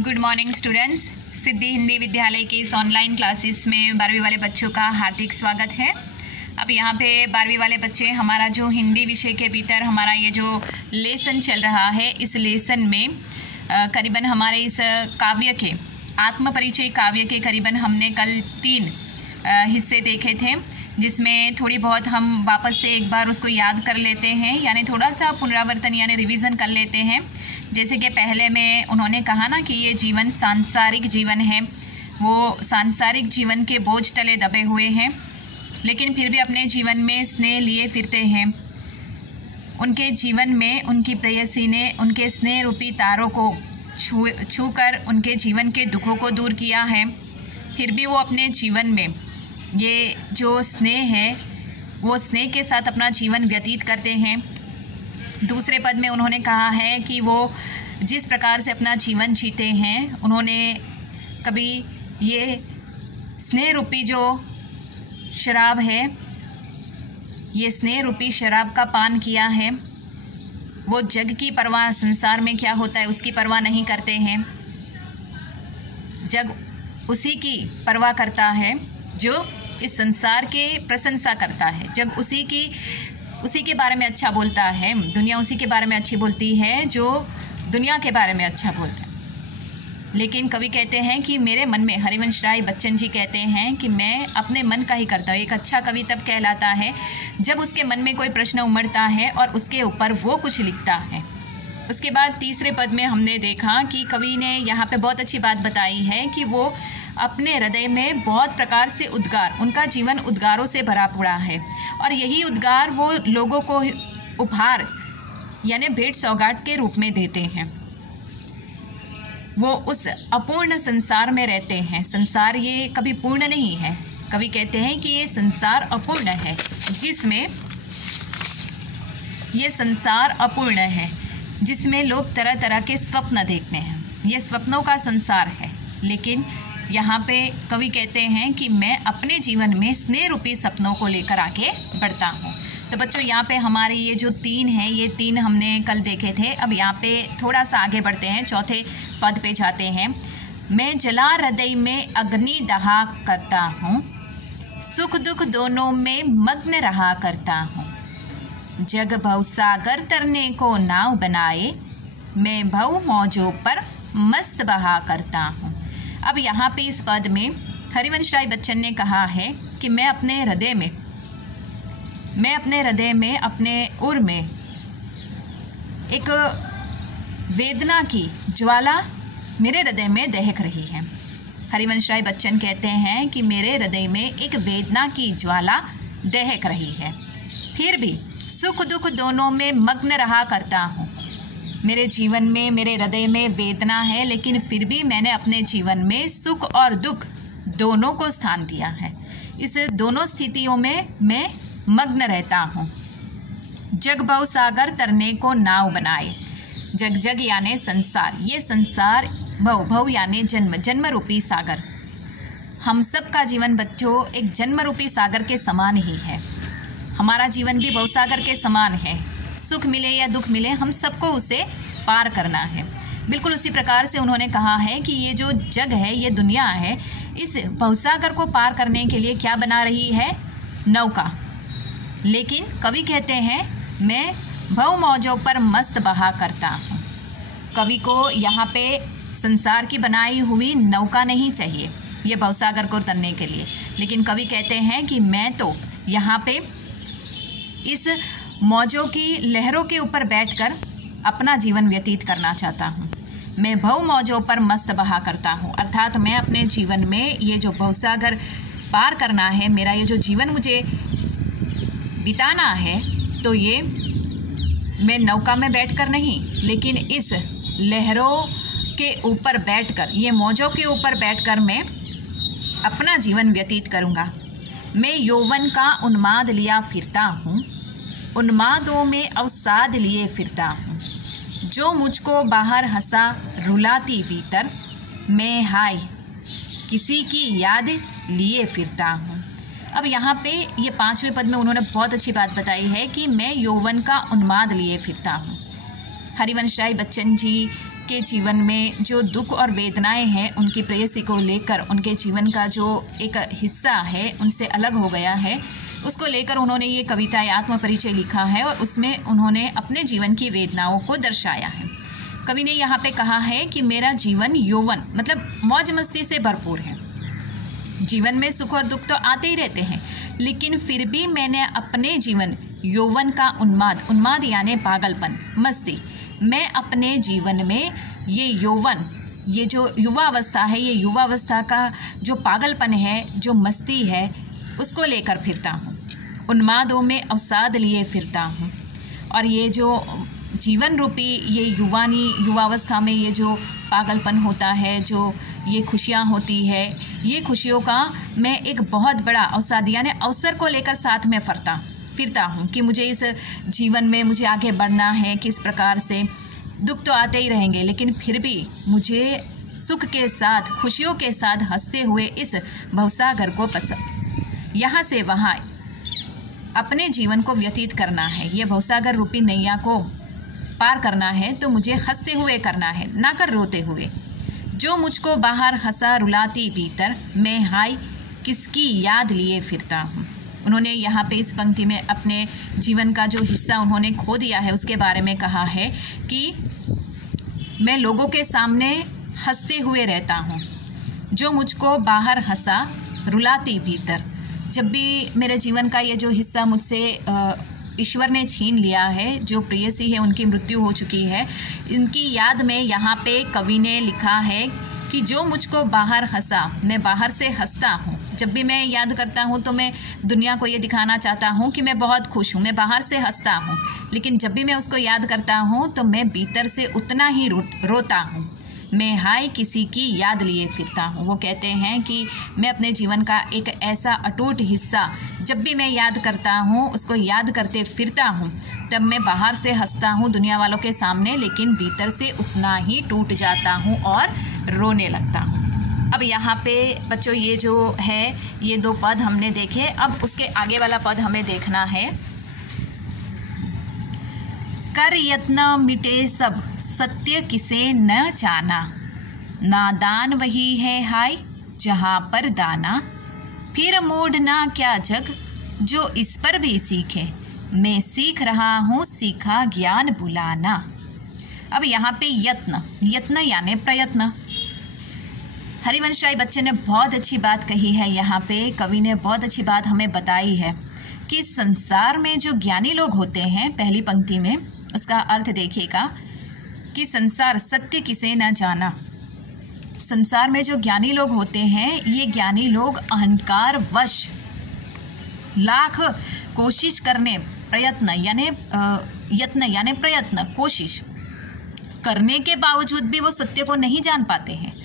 Good morning students. Siddhi Hindi Vidyalaya की इस online classes में 12वीं वाले बच्चों का हार्दिक स्वागत है। अब यहाँ पे 12वीं वाले बच्चे, हमारा जो हिंदी विषय के भीतर हमारा ये जो लेसन चल रहा है, इस लेसन में करीबन हमारे इस काव्य के आत्मपरिचय काव्य के करीबन हमने कल 3 हिस्से देखे थे, जिसमें थोड़ी बहुत हम वापस से एक बार उसको याद कर लेते हैं, यानी थोड़ा सा पुनरावर्तन यानी रिवीजन कर लेते हैं। जैसे कि पहले में उन्होंने कहा ना कि ये जीवन सांसारिक जीवन है, वो सांसारिक जीवन के बोझ तले दबे हुए हैं, लेकिन फिर भी अपने जीवन में स्नेह लिए फिरते हैं। उनके जीवन में उनकी प्रेयसी ने उनके स्नेह रूपी तारों को छूकर उनके जीवन के दुखों को दूर किया है। फिर भी वो अपने जीवन में ये जो स्नेह है, वो स्नेह के साथ अपना जीवन व्यतीत करते हैं। दूसरे पद में उन्होंने कहा है कि वो जिस प्रकार से अपना जीवन जीते हैं, उन्होंने कभी ये स्नेह रूपी जो शराब है, ये स्नेह रूपी शराब का पान किया है। वो जग की परवाह, संसार में क्या होता है उसकी परवाह नहीं करते हैं। जग उसी की परवाह करता है जो इस संसार के प्रशंसा करता है। जग उसी के बारे में अच्छा बोलता है, दुनिया उसी के बारे में अच्छी बोलती है जो दुनिया के बारे में अच्छा बोलता है। लेकिन कवि कहते हैं कि मेरे मन में, हरिवंश राय बच्चन जी कहते हैं कि मैं अपने मन का ही करता हूँ। एक अच्छा कवि तब कहलाता है जब उसके मन में कोई प्रश्न उमड़ता है और उसके ऊपर वो कुछ लिखता है। उसके बाद तीसरे पद में हमने देखा कि कवि ने यहाँ पे बहुत अच्छी बात बताई है कि वो अपने हृदय में बहुत प्रकार से उद्गार, उनका जीवन उद्गारों से भरा पड़ा है, और यही उद्गार वो लोगों को उपहार यानी भेंट सौगात के रूप में देते हैं। वो उस अपूर्ण संसार में रहते हैं। संसार ये कभी पूर्ण नहीं है। कवि कहते हैं कि ये संसार अपूर्ण है, जिसमें ये संसार अपूर्ण है, जिसमें लोग तरह तरह के स्वप्न देखते हैं। ये स्वप्नों का संसार है। लेकिन यहाँ पे कवि कहते हैं कि मैं अपने जीवन में स्नेह रूपी सपनों को लेकर आगे बढ़ता हूँ। तो बच्चों, यहाँ पे हमारे ये जो 3 हैं, ये 3 हमने कल देखे थे। अब यहाँ पे थोड़ा सा आगे बढ़ते हैं, चौथे पद पे जाते हैं। मैं जला हृदय में अग्नि दहा करता हूँ, सुख दुख दोनों में मग्न रहा करता हूँ। जग भवसागर तरने को नाव बनाए, मैं भव मौजों पर मस्त बहा करता हूँ। अब यहाँ पे इस पद में हरिवंश राय बच्चन ने कहा है कि मैं अपने हृदय में अपने उर में एक वेदना की ज्वाला मेरे हृदय में दहक रही है। हरिवंश राय बच्चन कहते हैं कि मेरे हृदय में एक वेदना की ज्वाला दहक रही है, फिर भी सुख दुख दोनों में मग्न रहा करता हूँ। मेरे जीवन में, मेरे हृदय में वेदना है, लेकिन फिर भी मैंने अपने जीवन में सुख और दुख दोनों को स्थान दिया है। इस दोनों स्थितियों में मैं मग्न रहता हूँ। जग भव सागर तरने को नाव बनाए। जग जग यानी संसार, ये संसार, भव भव यानी जन्म, जन्म रूपी सागर। हम सब का जीवन बच्चों एक जन्म रूपी सागर के समान ही है। हमारा जीवन भी भवसागर के समान है। सुख मिले या दुख मिले, हम सबको उसे पार करना है। बिल्कुल उसी प्रकार से उन्होंने कहा है कि ये जो जग है, ये दुनिया है, इस भवसागर को पार करने के लिए क्या बना रही है? नौका। लेकिन कवि कहते हैं मैं भव मौजों पर मस्त बहा करता हूँ। कवि को यहाँ पे संसार की बनाई हुई नौका नहीं चाहिए ये भवसागर को तरने के लिए, लेकिन कवि कहते हैं कि मैं तो यहाँ पे इस मौजों की लहरों के ऊपर बैठकर अपना जीवन व्यतीत करना चाहता हूँ। मैं भव मौजों पर मस्त बहा करता हूँ, अर्थात मैं अपने जीवन में ये जो भवसागर पार करना है, मेरा ये जो जीवन मुझे बिताना है, तो ये मैं नौका में बैठकर नहीं, लेकिन इस लहरों के ऊपर बैठकर, ये मौजों के ऊपर बैठकर मैं अपना जीवन व्यतीत करूँगा। मैं यौवन का उन्माद लिया फिरता हूँ, उन्मादों में अवसाद लिए फिरता हूँ। जो मुझको बाहर हंसा रुलाती भीतर, मैं हाय किसी की याद लिए फिरता हूँ। अब यहाँ पे ये 5वें पद में उन्होंने बहुत अच्छी बात बताई है कि मैं यौवन का उन्माद लिए फिरता हूँ। हरिवंश राय बच्चन जी के जीवन में जो दुख और वेदनाएं हैं उनकी प्रेयसी को लेकर, उनके जीवन का जो एक हिस्सा है उनसे अलग हो गया है, उसको लेकर उन्होंने ये कविता आत्म परिचय लिखा है और उसमें उन्होंने अपने जीवन की वेदनाओं को दर्शाया है। कवि ने यहाँ पे कहा है कि मेरा जीवन यौवन मतलब मौज मस्ती से भरपूर है। जीवन में सुख और दुख तो आते ही रहते हैं, लेकिन फिर भी मैंने अपने जीवन यौवन का उन्माद यानी पागलपन, मस्ती, मैं अपने जीवन में ये यौवन, ये जो युवावस्था है, ये युवावस्था का जो पागलपन है, जो मस्ती है, उसको लेकर फिरता हूँ। उन्मादों में अवसाद लिए फिरता हूँ। और ये जो जीवन रूपी ये युवावस्था में ये जो पागलपन होता है, जो ये खुशियाँ होती है, ये खुशियों का मैं एक बहुत बड़ा अवसाद यानी अवसर को लेकर साथ में फिरता हूँ कि मुझे इस जीवन में मुझे आगे बढ़ना है, किस प्रकार से दुख तो आते ही रहेंगे, लेकिन फिर भी मुझे सुख के साथ, खुशियों के साथ हंसते हुए इस भवसागर को यहाँ से वहाँ अपने जीवन को व्यतीत करना है। ये भवसागर रूपी नैया को पार करना है तो मुझे हंसते हुए करना है, ना कर रोते हुए। जो मुझको बाहर हंसा रुलाती भीतर, मैं हाय किसकी याद लिए फिरता हूँ। उन्होंने यहाँ पे इस पंक्ति में अपने जीवन का जो हिस्सा उन्होंने खो दिया है उसके बारे में कहा है कि मैं लोगों के सामने हंसते हुए रहता हूँ। जो मुझको बाहर हंसा रुलाती भीतर, जब भी मेरे जीवन का ये जो हिस्सा मुझसे ईश्वर ने छीन लिया है, जो प्रेयसी है उनकी मृत्यु हो चुकी है, इनकी याद में यहाँ पे कवि ने लिखा है कि जो मुझको बाहर हंसा, मैं बाहर से हंसता हूँ। जब भी मैं याद करता हूँ तो मैं दुनिया को ये दिखाना चाहता हूँ कि मैं बहुत खुश हूँ, मैं बाहर से हंसता हूँ, लेकिन जब भी मैं उसको याद करता हूँ तो मैं भीतर से उतना ही रोता हूँ। मैं हाय किसी की याद लिए फिरता हूँ। वो कहते हैं कि मैं अपने जीवन का एक ऐसा अटूट हिस्सा जब भी मैं याद करता हूँ, उसको याद करते फिरता हूँ, तब मैं बाहर से हंसता हूँ दुनिया वालों के सामने, लेकिन भीतर से उतना ही टूट जाता हूँ और रोने लगता हूँ। अब यहाँ पे बच्चों ये जो है ये दो पद हमने देखे, अब उसके आगे वाला पद हमें देखना है। कर यत्न मिटे सब, सत्य किसे न जाना, नादान वही है हाय जहाँ पर दाना, फिर मूढ़ना क्या जग जो इस पर भी सीखे, मैं सीख रहा हूँ सीखा ज्ञान बुलाना। अब यहाँ पे यत्न यानी प्रयत्न। हरिवंश राय बच्चन ने बहुत अच्छी बात कही है। यहाँ पे कवि ने बहुत अच्छी बात हमें बताई है कि संसार में जो ज्ञानी लोग होते हैं, पहली पंक्ति में उसका अर्थ देखिएगा कि संसार सत्य किसे न जाना। संसार में जो ज्ञानी लोग होते हैं, ये ज्ञानी लोग अहंकार वश लाख कोशिश करने, यत्न यानी प्रयत्न, कोशिश करने के बावजूद भी वो सत्य को नहीं जान पाते हैं।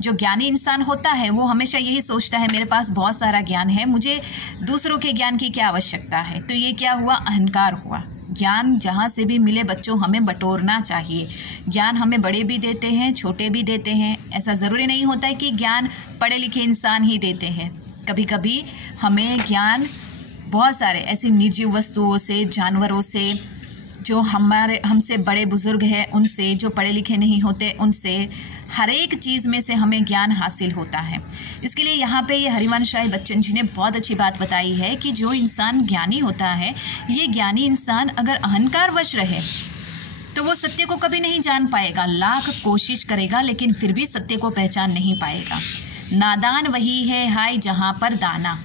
जो ज्ञानी इंसान होता है वो हमेशा यही सोचता है मेरे पास बहुत सारा ज्ञान है, मुझे दूसरों के ज्ञान की क्या आवश्यकता है। तो ये क्या हुआ, अहंकार हुआ। ज्ञान जहाँ से भी मिले बच्चों हमें बटोरना चाहिए। ज्ञान हमें बड़े भी देते हैं, छोटे भी देते हैं। ऐसा ज़रूरी नहीं होता है कि ज्ञान पढ़े लिखे इंसान ही देते हैं। कभी कभी हमें ज्ञान बहुत सारे ऐसी निर्जीव वस्तुओं से, जानवरों से, जो हमसे बड़े बुजुर्ग हैं उनसे, जो पढ़े लिखे नहीं होते उनसे, हर एक चीज़ में से हमें ज्ञान हासिल होता है। इसके लिए यहाँ पे ये हरिवंश राय बच्चन जी ने बहुत अच्छी बात बताई है कि जो इंसान ज्ञानी होता है, ये ज्ञानी इंसान अगर अहंकारवश रहे तो वो सत्य को कभी नहीं जान पाएगा। लाख कोशिश करेगा लेकिन फिर भी सत्य को पहचान नहीं पाएगा। नादान वही है हाय जहाँ पर दाना।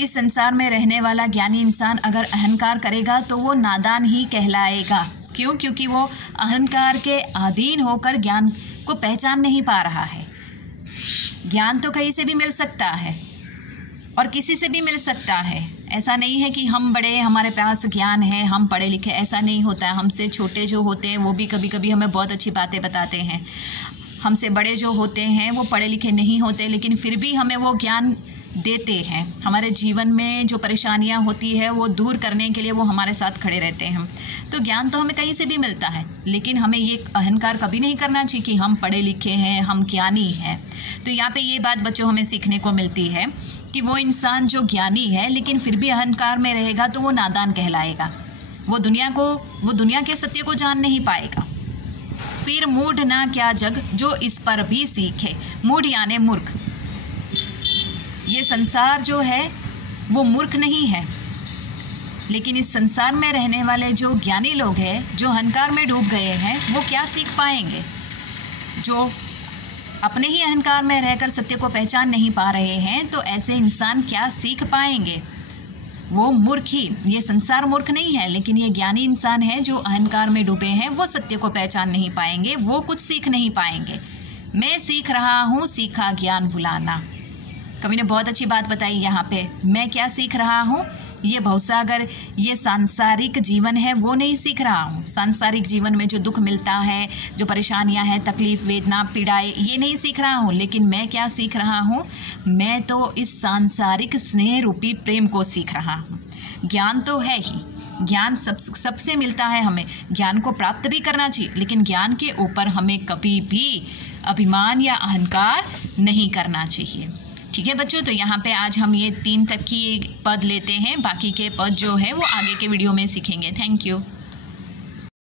इस संसार में रहने वाला ज्ञानी इंसान अगर अहंकार करेगा तो वो नादान ही कहलाएगा। क्यों? क्योंकि वो अहंकार के अधीन होकर ज्ञान को पहचान नहीं पा रहा है। ज्ञान तो कहीं से भी मिल सकता है और किसी से भी मिल सकता है। ऐसा नहीं है कि हम बड़े, हमारे पास ज्ञान है, हम पढ़े लिखे, ऐसा नहीं होता है। हमसे छोटे जो होते हैं वो भी कभी कभी हमें बहुत अच्छी बातें बताते हैं। हमसे बड़े जो होते हैं वो पढ़े लिखे नहीं होते, लेकिन फिर भी हमें वो ज्ञान देते हैं। हमारे जीवन में जो परेशानियां होती है वो दूर करने के लिए वो हमारे साथ खड़े रहते हैं। तो ज्ञान तो हमें कहीं से भी मिलता है, लेकिन हमें ये अहंकार कभी नहीं करना चाहिए कि हम पढ़े लिखे हैं, हम ज्ञानी हैं। तो यहाँ पे ये बात बच्चों हमें सीखने को मिलती है कि वो इंसान जो ज्ञानी है लेकिन फिर भी अहंकार में रहेगा तो वो नादान कहलाएगा। वो दुनिया के सत्य को जान नहीं पाएगा। फिर मूढ़ ना क्या जग जो इस पर भी सीखे। मूढ़ यानी मूर्ख। ये संसार जो है वो मूर्ख नहीं है, लेकिन इस संसार में रहने वाले जो ज्ञानी लोग हैं, जो अहंकार में डूब गए हैं, वो क्या सीख पाएंगे? जो अपने ही अहंकार में रहकर सत्य को पहचान नहीं पा रहे हैं, तो ऐसे इंसान क्या सीख पाएंगे? वो मूर्ख ही। ये संसार मूर्ख नहीं है, लेकिन ये ज्ञानी इंसान है जो अहंकार में डूबे हैं, वो सत्य को पहचान नहीं पाएंगे, वो कुछ सीख नहीं पाएंगे। मैं सीख रहा हूँ सीखा ज्ञान भुलाना। कवि ने बहुत अच्छी बात बताई यहाँ पे। मैं क्या सीख रहा हूँ? ये भवसागर, ये सांसारिक जीवन है, वो नहीं सीख रहा हूँ। सांसारिक जीवन में जो दुख मिलता है, जो परेशानियाँ हैं, तकलीफ, वेदना, पीड़ाएं, ये नहीं सीख रहा हूँ। लेकिन मैं क्या सीख रहा हूँ? मैं तो इस सांसारिक स्नेह रूपी प्रेम को सीख रहा हूँ। ज्ञान तो है ही, ज्ञान सबसे मिलता है हमें, ज्ञान को प्राप्त भी करना चाहिए, लेकिन ज्ञान के ऊपर हमें कभी भी अभिमान या अहंकार नहीं करना चाहिए। ठीक है बच्चों, तो यहाँ पे आज हम ये 3 तक की पद लेते हैं, बाकी के पद जो है वो आगे के वीडियो में सीखेंगे। Thank you.